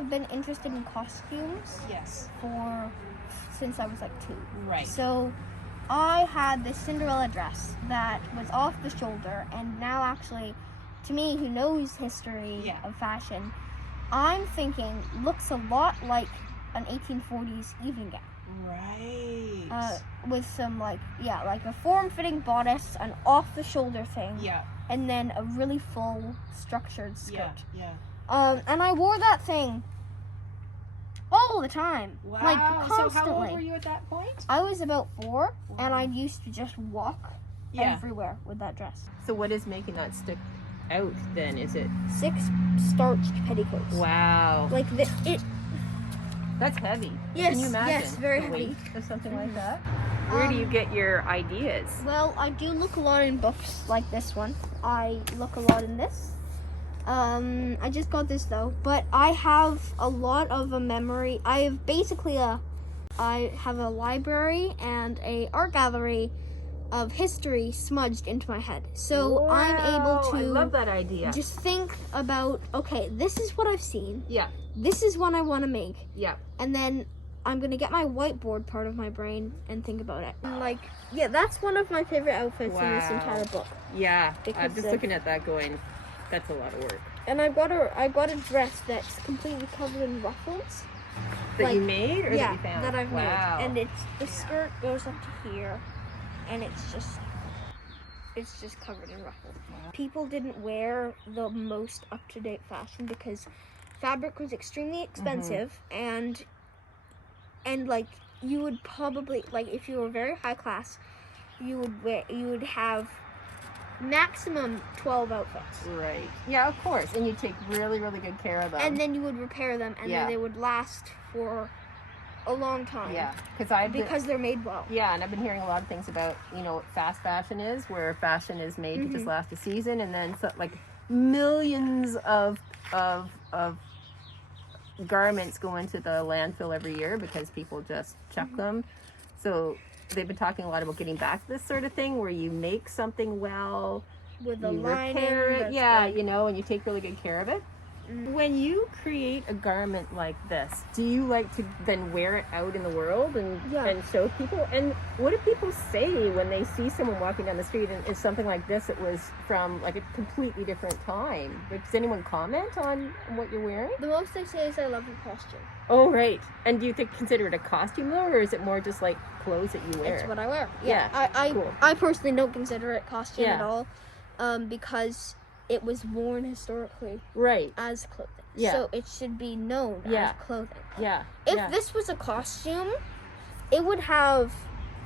have been interested in costumes. Yes. Since I was like 2. Right. So I had this Cinderella dress that was off the shoulder, and now actually, to me, who knows history of fashion, I'm thinking looks a lot like an 1840s evening gown. Right. With some like a form-fitting bodice, an off-the-shoulder thing. Yeah. And then a really full structured skirt. Yeah. And I wore that thing all the time. Wow. Like, constantly. So how old were you at that point? I was about 4, and I used to just walk everywhere with that dress. So what is making that stick out then? Is it 6 starched petticoats. wow? Like That's heavy. Yes, Can you imagine yes, very the heavy. weight of something like that? Where do you get your ideas? Well, I do look a lot in books like this one. I look a lot in this. I just got this though, but I have a lot of a memory. I have basically I have a library and a art gallery of history smudged into my head. So wow, I'm able to I love that idea. just think about, okay, this is what I've seen. Yeah. This is what I want to make. Yeah. And then I'm going to get my whiteboard part of my brain and think about it. And like, yeah, that's one of my favorite outfits in this entire book. Yeah. Because I'm just looking at that going, that's a lot of work. And I got a dress that's completely covered in ruffles. That you made or yeah, that you found? that I've wow. made. And it's the skirt goes up to here, and it's just covered in ruffles. Wow. People didn't wear the most up-to-date fashion because fabric was extremely expensive, and like you would probably, like, if you were very high class, you would have maximum 12 outfits. Right. Yeah, of course. And you take really, really good care of them. And then you would repair them, and then they would last for a long time. Yeah, because they're made well. Yeah, and I've been hearing a lot of things about, you know, what fast fashion is, where fashion is made to just last a season, and then like millions of garments go into the landfill every year because people just chuck them. So they've been talking a lot about getting back to this sort of thing where you make something well, with a you lining, repair it, like, you know, and you take really good care of it. When you create a garment like this, do you like to then wear it out in the world and show people? And what do people say when they see someone walking down the street and it's something like this? It was from like a completely different time. Like, does anyone comment on what you're wearing? The most they say is, "I love your costume." Oh, right. And do you consider it a costume though, or is it more just like clothes that you wear? It's what I wear. Cool. I personally don't consider it costume at all, because it was worn historically as clothing. Yeah. So it should be known as clothing. Yeah. If this was a costume, it would have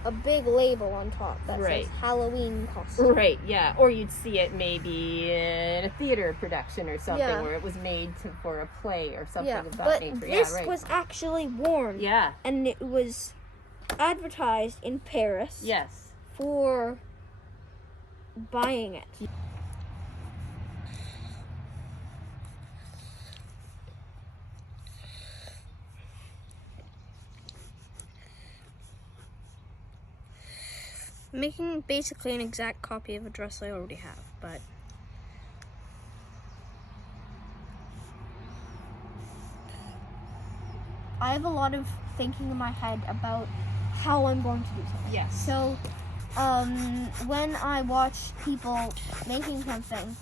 a big label on top that says Halloween costume. Right, yeah. Or you'd see it maybe in a theater production or something where it was made for a play or something of that nature. But this was actually worn. Yeah. And it was advertised in Paris. Yes. For buying it. Making basically an exact copy of a dress I already have, but I have a lot of thinking in my head about how I'm going to do something. Yes. So, when I watch people making something,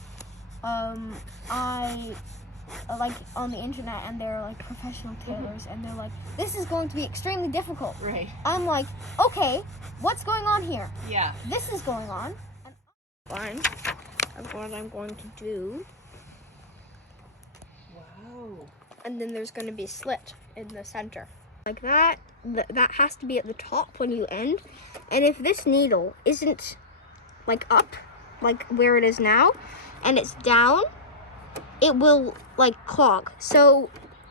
I like on the internet, and they're like professional tailors, and they're like, this is going to be extremely difficult. Right. I'm like, okay, what's going on here? Yeah. This is going on. And line of what I'm going to do. Wow. And then there's going to be a slit in the center. Like that. That has to be at the top when you end. And if this needle isn't like up, like where it is now, and it's down, it will like clog. So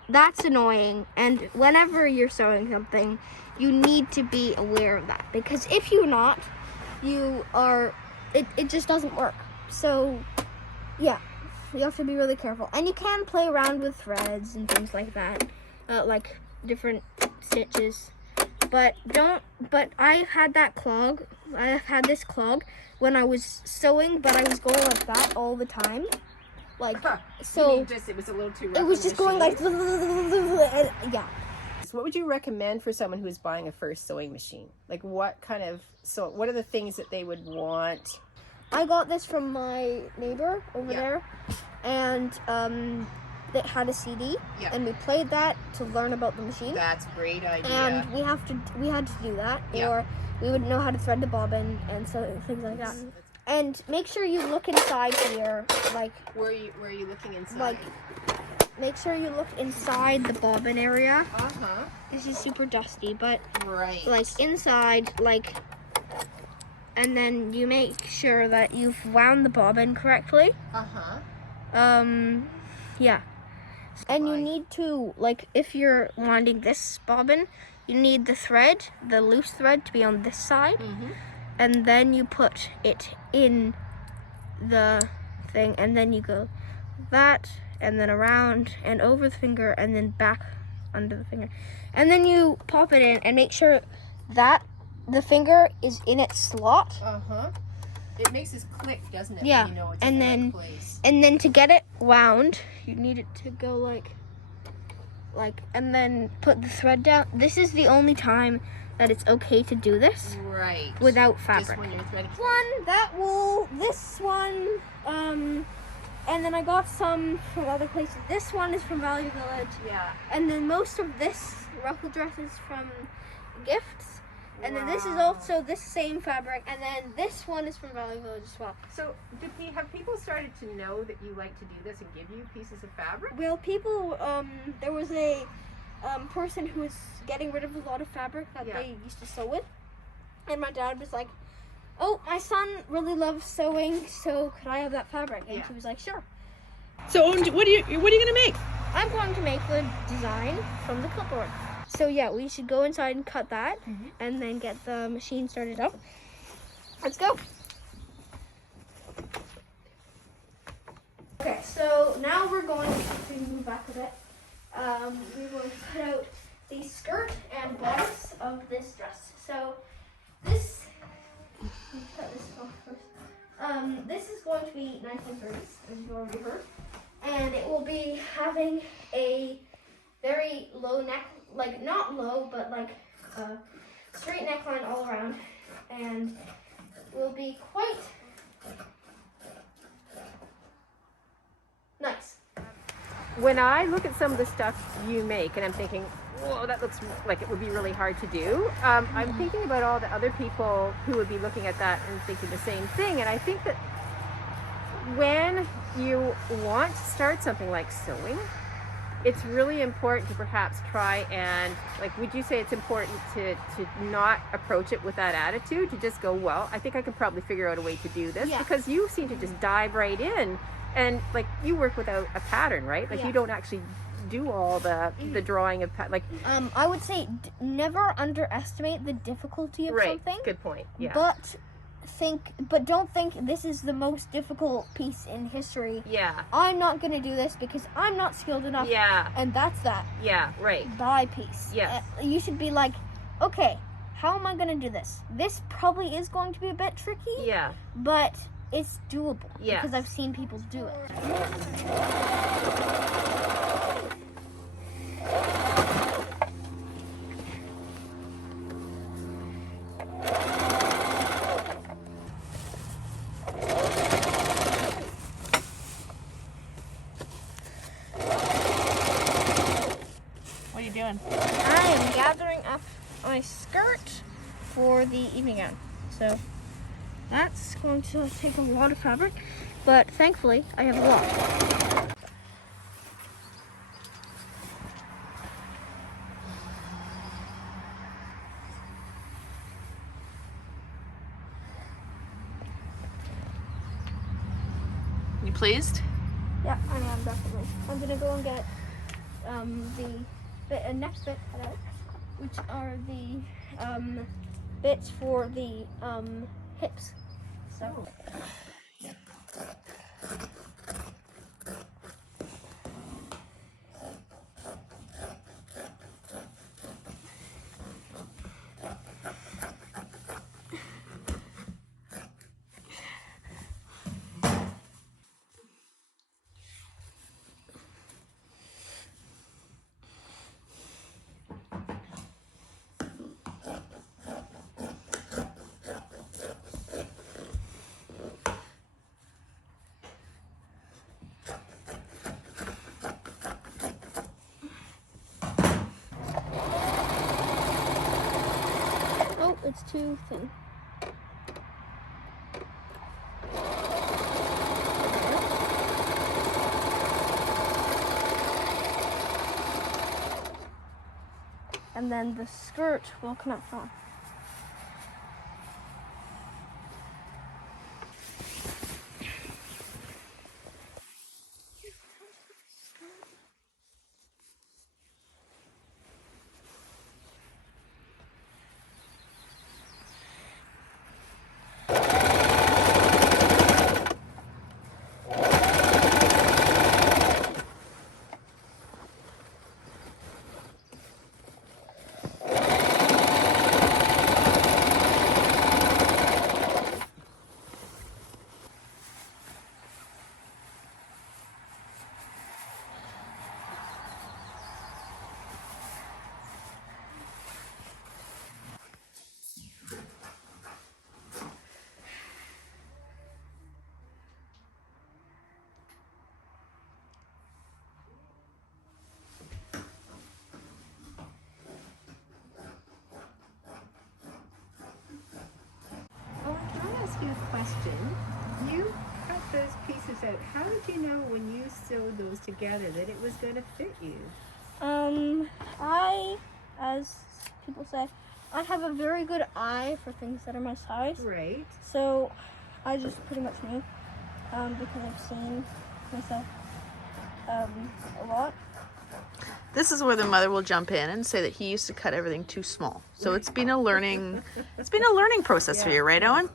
that's annoying. And whenever you're sewing something, you need to be aware of that, because if you're not, it just doesn't work. So yeah, you have to be really careful. And you can play around with threads and things like that, like different stitches. But I had this clog when I was sewing, but I was going like that all the time. Like, You so mean just it was a little too rough. it was on just the going machine? like, yeah. So what would you recommend for someone who's buying a first sewing machine? Like what are the things that they would want? I got this from my neighbor over there, and it had a CD, and we played that to learn about the machine. That's a great idea. And we had to do that, or we would know how to thread the bobbin and so things like that. And make sure you look inside here, like. Where are you looking inside? Like, make sure you look inside the bobbin area. This is super dusty, but like inside, like. And then you make sure that you've wound the bobbin correctly. Yeah. And you need to, like, if you're winding this bobbin, you need the thread, the loose thread, to be on this side. And then you put it in the thing, and then you go that, and then around and over the finger, and then back under the finger. And then you pop it in and make sure that the finger is in its slot. It makes this click, doesn't it? Yeah. You know it's and in the then right place. and then to get it wound, you need it to go like, and then put the thread down. This is the only time that it's okay to do this. Right. Without fabric. Just when you're threading. This one, and then I got some from other places. This one is from Value Village. Yeah. And then most of this ruffle dress is from Gifts. And then this is also this same fabric, and then this one is from Value Village as well. So, have people started to know that you like to do this and give you pieces of fabric? Well, people, there was a person who was getting rid of a lot of fabric that they used to sew with, and my dad was like, "Oh, my son really loves sewing, so could I have that fabric?" And she was like, "Sure." So Owen, what are you gonna make? I'm going to make the design from the clipboard. So yeah, we should go inside and cut that, and then get the machine started up. Let's go. Okay, so now we're going to move back a bit. We're going to cut out the skirt and bodice of this dress. So this, cut this off first. This is going to be 1930s, as you've already heard, and it will be having a very low neck, like not low, but like a straight neckline all around, and will be quite nice. When I look at some of the stuff you make, and I'm thinking, whoa, that looks like it would be really hard to do, I'm thinking about all the other people who would be looking at that and thinking the same thing, and I think that when you want to start something like sewing, it's really important to perhaps try and, like, would you say it's important to not approach it with that attitude, to just go, well, I think I could probably figure out a way to do this, because you seem to just dive right in, and like you work without a pattern, right? Like you don't actually do all the drawing of like. I would say never underestimate the difficulty of something. Good point. Yeah. But don't think this is the most difficult piece in history. Yeah. I'm not gonna do this because I'm not skilled enough. Yeah. And that's that. Yeah. Right. Bye piece. Yes. You should be like, okay, how am I gonna do this? This probably is going to be a bit tricky. Yeah. But it's doable. Yes. Because I've seen people do it. What are you doing? I am gathering up my skirt for the evening gown. So that's going to take a lot of fabric, but thankfully I have a lot. You pleased? Yeah, I am definitely. I'm gonna go and get the next bit cut out, which are the bits for the hips. So. It's too thin. And then the skirt will come on. You a question. You cut those pieces out. How did you know when you sewed those together that it was going to fit you? As people say, I have a very good eye for things that are my size. Right. So I just pretty much knew, because I've seen myself a lot. This is where the mother will jump in and say that he used to cut everything too small. So it's been a learning process for you, right, Owen?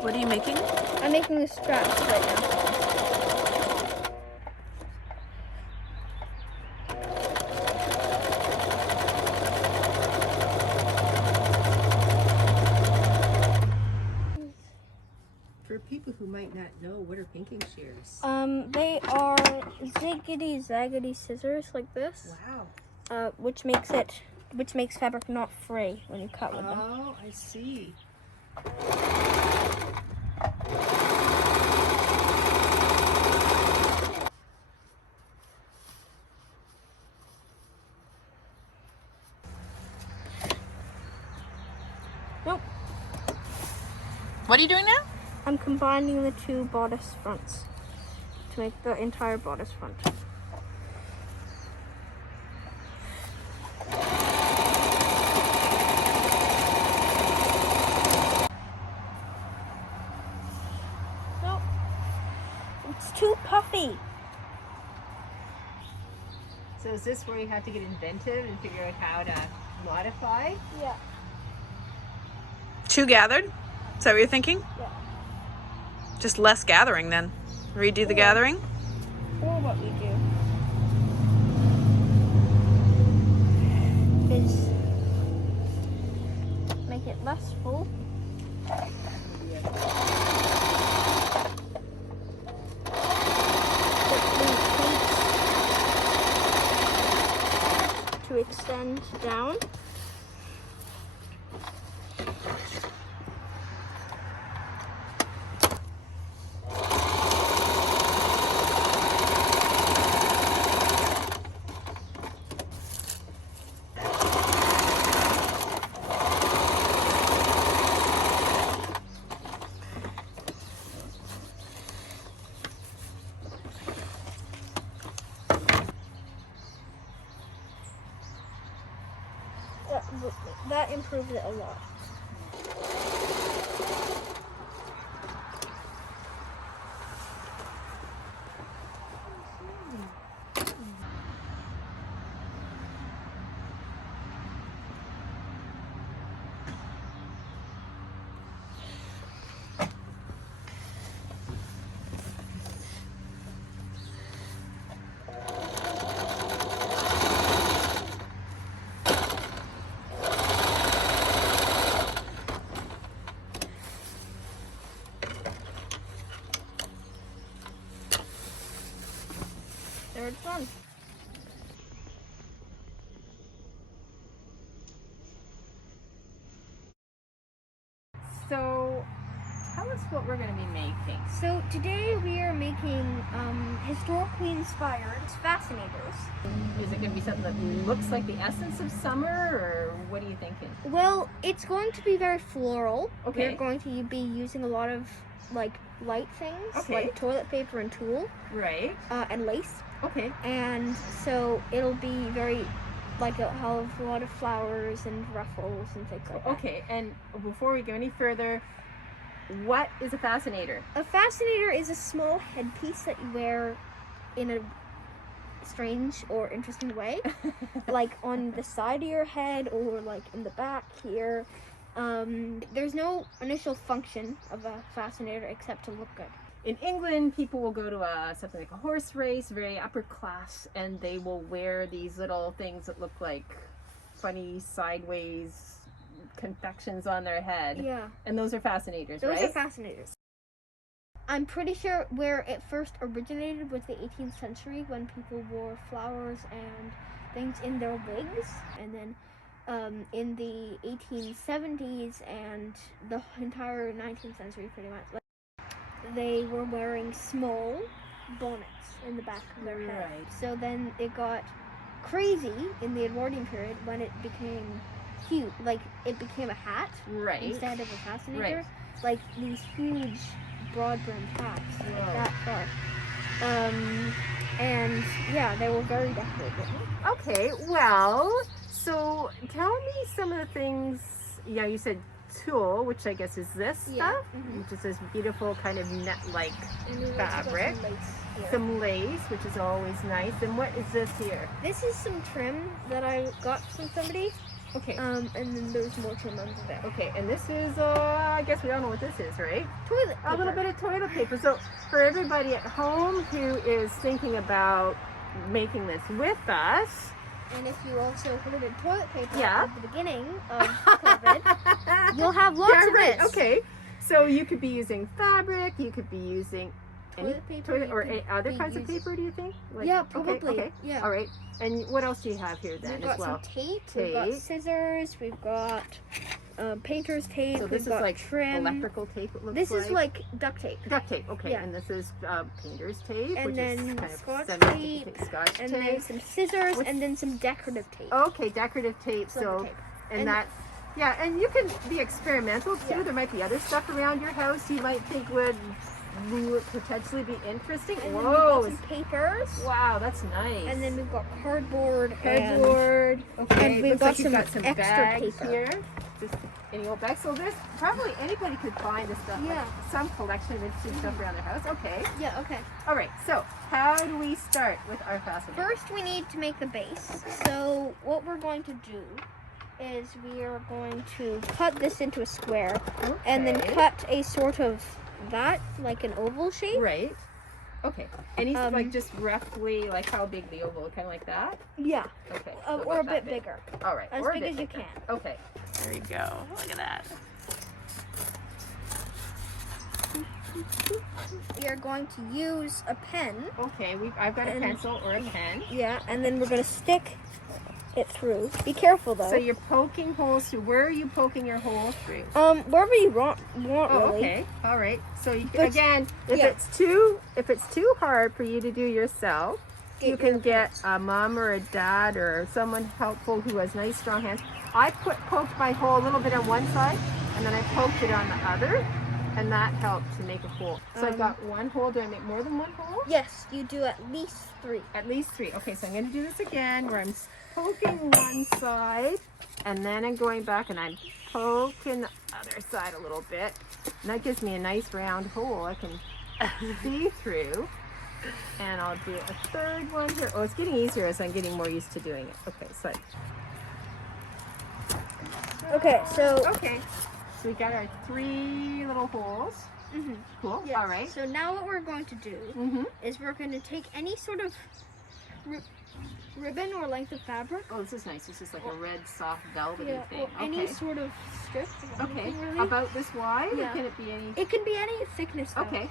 What are you making? I'm making the straps right now. For people who might not know, what are pinking shears? They are ziggity zaggity scissors like this. Wow. Which makes fabric not fray when you cut with them. Oh, I see. Nope. What are you doing now? I'm combining the two bodice fronts to make the entire bodice front. Nope. It's too puffy. So is this where you have to get inventive and figure out how to modify? Yeah. Two gathered? Is that what you're thinking? Yeah. Just less gathering then. Redo the gathering? Or what we do is make it less full. To extend down. That improves it a lot. Third one. So tell us what we're going to be making. So today we are making historically inspired fascinators. Is it going to be something that looks like the essence of summer, or what are you thinking? Well, it's going to be very floral. Okay. We're going to be using a lot of like light things, Okay. like toilet paper and tulle, Right. and lace. Okay. And so it'll be very, like, it'll have a lot of flowers and ruffles and things like that. Okay, and before we go any further, what is a fascinator? A fascinator is a small headpiece that you wear in a strange or interesting way, like on the side of your head or like in the back here. There's no initial function of a fascinator except to look good. In England, people will go to something like a horse race, very upper class, and they will wear these little things that look like funny sideways confections on their head. Yeah. And those are fascinators, Those right? are fascinators. I'm pretty sure where it first originated was the 18th century when people wore flowers and things in their wigs. And then in the 1870s and the entire 19th century pretty much, they were wearing small bonnets in the back of their head. Right. So then it got crazy in the Edwardian period when it became huge, like it became a hat Right. instead of a fascinator. Right. Like these huge broad-brimmed hats, like Whoa. that far. And yeah, they were very decorated. Okay, well, so tell me some of the things. Yeah, you said tulle, which I guess is this Yeah. stuff, Mhm. which is this beautiful kind of net-like And we also got fabric. some lace here. some lace, which is always nice. And what is this here? This is some trim that I got from somebody. Okay. And then there's more trim under there. Okay, and this is, I guess we all know what this is, right? Toilet paper. A little bit of toilet paper. So for everybody at home who is thinking about making this with us, And if you also hoarded toilet paper Yeah. at the beginning of COVID, you'll have lots of right. this. Okay, so you could be using fabric, you could be using Toilet paper, toilet you or could other be kinds of using- paper, do you think? Yeah, okay, probably. Okay. Yeah. All right. And what else do you have here then We've got as well? some tape, we've got Tape. scissors, we've got painter's tape, So we've this is got like trim. electrical tape, it looks This like. is like duct tape. Duct tape, okay, Yeah. and this is painter's tape, And which then is kind of Scotch semi-sticky tape, Scotch And tape. then some scissors, What's- and then some decorative tape. Okay, decorative tape. Silver So, tape. and And- that, yeah, and you can be experimental too. Yeah. There might be other stuff around your house you might think would potentially be interesting. And then we've Whoa! got some papers. Wow, that's nice. And then we've got cardboard. cardboard. Okay, and we've looks got like you've some got some extra bags paper. here. Just any old bags. So this probably anybody could find this stuff. Yeah. Like some collection of interesting stuff around their house. Okay. Yeah, okay. All right. So how do we start with our fascinator? First, we need to make the base. So what we're going to do is we are going to cut this into a square and then Okay. cut a sort of that, like an oval shape. Right. Okay. And he's like Um, just roughly like how big the oval, kind of like that. Yeah, Okay. so or a about that bit bigger. All right. As or a big bit as you bigger. can. Okay. There you go. Look at that. We are going to use a pen. Okay. I've got a And- pencil or a pen. Yeah, and then we're going to stick it through. Be careful though. So you're poking holes through. Where are you poking your hole through? Wherever you want Oh, really. okay. All right. So you But- again, if yeah. it's too hard for you to do yourself, you your can get a mom or a dad or someone helpful who has nice strong hands. I poked my hole a little bit on one side, and then I poked it on the other, and that helped to make a hole. So I've got one hole. Do I make more than one hole? Yes, you do at least 3. At least 3. Okay, so I'm going to do this again where I'm poking one side and then I'm going back and I'm poking the other side a little bit. And that gives me a nice round hole I can see through. And I'll do a third one here. Oh, it's getting easier as I'm getting more used to doing it. Okay, so. Okay, so Okay, so we got our 3 little holes. Cool. yes. All right. So now what we're going to do Mm-hmm. is we're going to take any sort of ribbon or length of fabric. Oh, this is nice. This is like a red, soft, velvety Yeah, thing. or any Okay. sort of strip. Okay. anything really. About this wide? Yeah. Or can it be any? It can be any thickness though. Okay.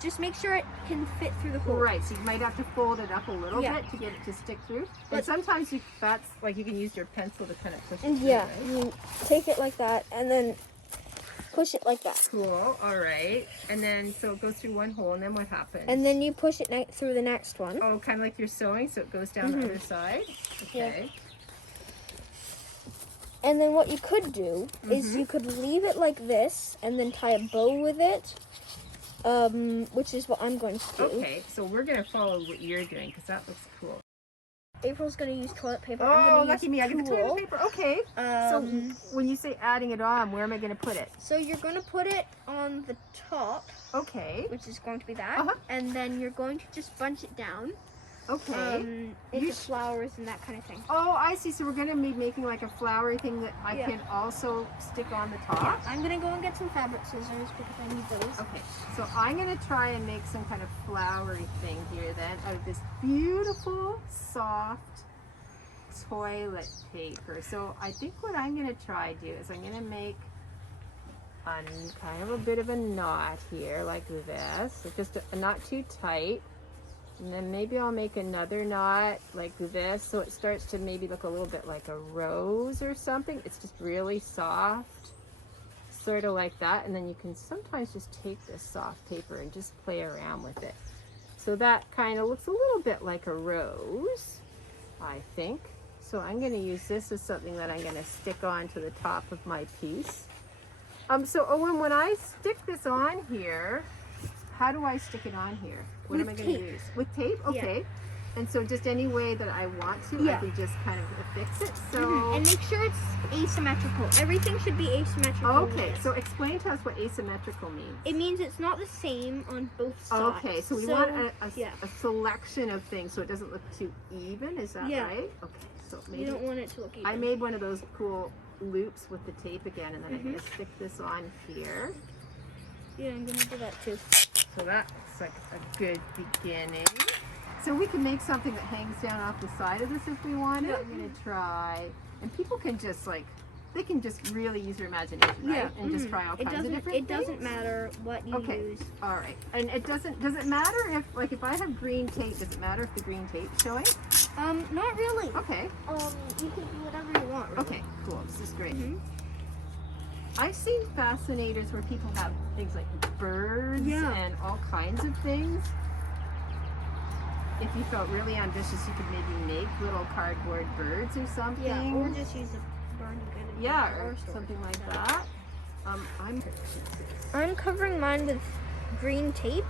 Just make sure it can fit through the hole. Right, so you might have to fold it up a little Yeah. bit to get it to stick through. But- And sometimes that's like you can use your pencil to kind of push it And through, yeah, right? you take it like that, and then push it like that. Cool. All right. And then, so it goes through one hole, and then what happens? And then you push it through the next one. Oh, kind of like you're sewing, so it goes down the other side? Okay. And then what you could do is you could leave it like this and then tie a bow with it, which is what I'm going to do. Okay, so we're going to follow what you're doing because that looks cool. April's going to use toilet paper. Oh, lucky me, I get the toilet paper. Okay. So when you say adding it on, where am I going to put it? So you're going to put it on the top. Okay. Which is going to be that. And then you're going to just bunch it down. Okay. Into flowers and that kind of thing. Oh, I see. So we're going to be making like a flowery thing that I can also stick on the top. Yeah. I'm going to go and get some fabric scissors because I need those. Okay. So I'm going to try and make some kind of flowery thing here then out of this beautiful, soft toilet paper. So I think what I'm going to try do is I'm going to make kind of a bit of a knot here like this. So just not too tight. And then maybe I'll make another knot like this so it starts to maybe look a little bit like a rose or something. It's just really soft, sort of like that. And then you can sometimes just take this soft paper and just play around with it. So that kind of looks a little bit like a rose, I think. So I'm going to use this as something that I'm going to stick on to the top of my piece. So Owen, when I stick this on here, how do I stick it on here? What am I going to use? With tape? Okay. Yeah. And so just any way that I want to, I can just kind of fix it. So and make sure it's asymmetrical. Everything should be asymmetrical. Okay, so explain to us what asymmetrical means. It means it's not the same on both sides. Okay, so we want a selection of things so it doesn't look too even, is that right? Okay, so maybe you don't want it to look even. I made one of those cool loops with the tape again, and then I'm going to stick this on here. Yeah, I'm going to do that too. So that's like a good beginning. So we can make something that hangs down off the side of this if we want it. I'm going to try. And people can just like, they can just really use their imagination, right? And just try all kinds of different things. It doesn't matter what you use. All right. And does it matter if, like, if I have green tape, does it matter if the green tape's showing? Not really. Okay. You can do whatever you want, really. Okay, cool. This is great. I've seen fascinators where people have things like birds and all kinds of things. If you felt really ambitious, you could maybe make little cardboard birds or something. Yeah, or just use a burn gun. Yeah, or something like that. I'm covering mine with green tape,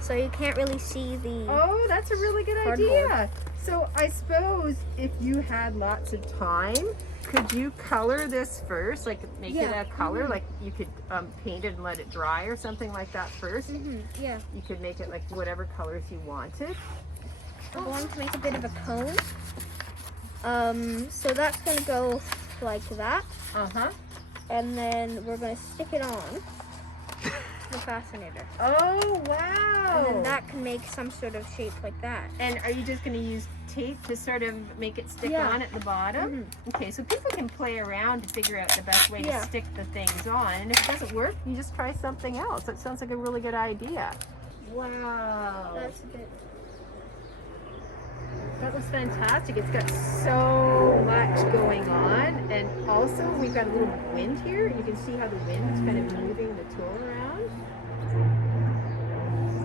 so you can't really see the Oh, that's a really good idea. So I suppose if you had lots of time, could you color this first? Like make it a color? Like you could paint it and let it dry or something like that first? Yeah. You could make it like whatever colors you wanted. I'm going to make a bit of a cone. So that's going to go like that. And then we're going to stick it on the fascinator. Oh, wow. And then that can make some sort of shape like that. And are you just going to use tape to sort of make it stick on at the bottom? Okay, so people can play around to figure out the best way to stick the things on. And if it doesn't work, you just try something else. That sounds like a really good idea. Wow. That's a bit... That was fantastic. It's got so much going on. And also, we've got a little wind here. You can see how the wind is kind of moving the tool around.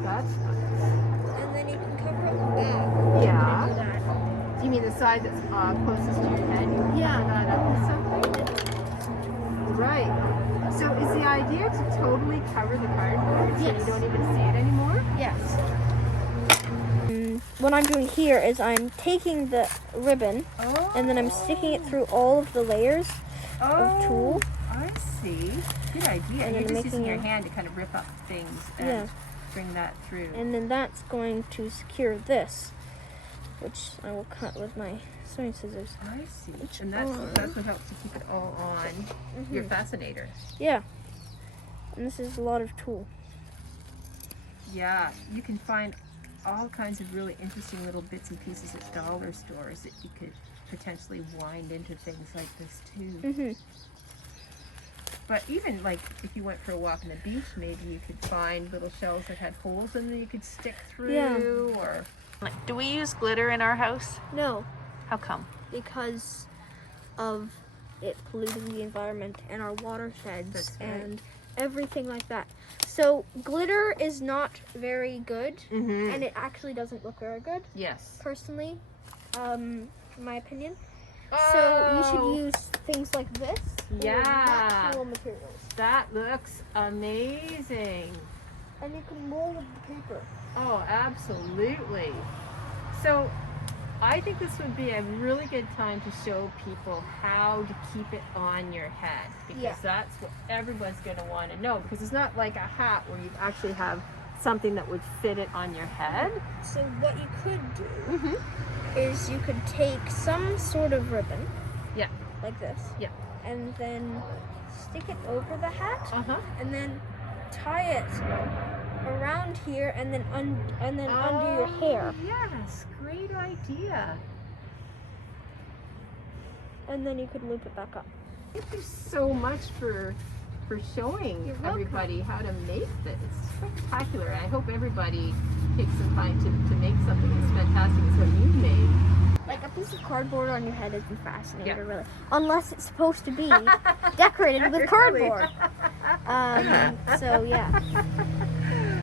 That's nice. And then you can cover up the back. Yeah. Do you mean the side that's closest to your head? Yeah. That up with something? Right. So is the idea to totally cover the cardboard so you don't even see it anymore? Yes. What I'm doing here is I'm taking the ribbon and then I'm sticking it through all of the layers of tulle. I see. Good idea. And you're just using your hand to kind of rip up things and bring that through. And then that's going to secure this, which I will cut with my sewing scissors. I see. And that's what helps to keep it all on your fascinator. Yeah. And this is a lot of tulle. Yeah. You can find all kinds of really interesting little bits and pieces at dollar stores that you could potentially wind into things like this too. But even like if you went for a walk on the beach, maybe you could find little shells that had holes in them you could stick through. Or do we use glitter in our house? No, How come? because of it polluting the environment and our watersheds That's right. and everything like that. So glitter is not very good, Mm-hmm. and it actually doesn't look very good, Yes. personally, in my opinion. So you should Oh, use things like this. or Yeah. natural materials. that looks amazing. And you can mold the paper. Oh, absolutely. So I think this would be a really good time to show people how to keep it on your head, because Yeah. that's what everyone's going to want to know, because it's not like a hat where you actually have something that would fit it on your head. So what you could do Mm-hmm. is you could take some sort of ribbon. Yeah. Like this. Yeah. And then stick it over the hat, Uh-huh. and then tie it around here, and then undo your hair, Yes, great idea. and then you could loop it back up. Thank you so much for showing You're welcome. everybody how to make this. It's spectacular. I hope everybody takes some time to make something as fantastic as what you made. Like a piece of cardboard on your head isn't fascinating, Yeah. really, unless it's supposed to be decorated with cardboard. So yeah.